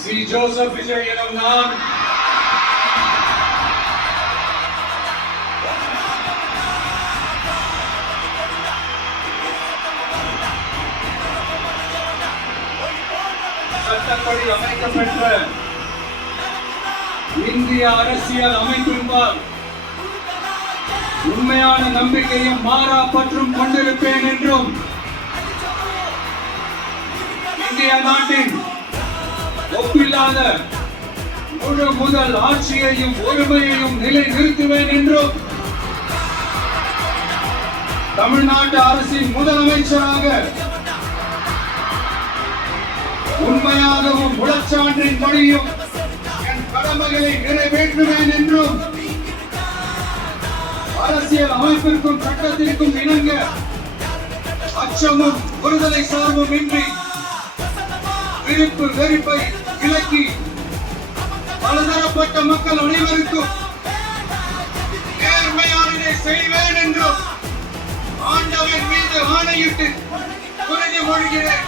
C. Joseph Vijay எனும் நான் சட்டப்படி அமைக்கப்பெற்ற இந்திய அரசியல் அமைப்பின்பால் உண்மையான நம்பிக்கையும் மாறா பற்றும் கொண்டிருப்பேன் என்றும் இந்திய நாட்டின் ஒப்பில்லாத முழு முதல் ஆட்சியையும் ஒருமையையும் நிலைநிறுத்துவேன் என்றும் தமிழ்நாட்டு அரசின் முதலமைச்சராக உண்மையாகவும் உளச்சான்றின் படியும் என் கடமைகளை நிறைவேற்றுவேன் என்றும் அரசியல் அமைப்பிற்கும் சட்டத்திற்கும் இணங்க அச்சமும் விடுதலை சார்பும் இன்றி விருப்பு வெறுப்பை விலக்கி பலதரப்பட்ட மக்கள் அனைவருக்கும் நேர்மையானதை செய்வேன் என்றும் ஆண்டவன் மீது ஆணையிட்டு உறுதிமொழிகிறேன்.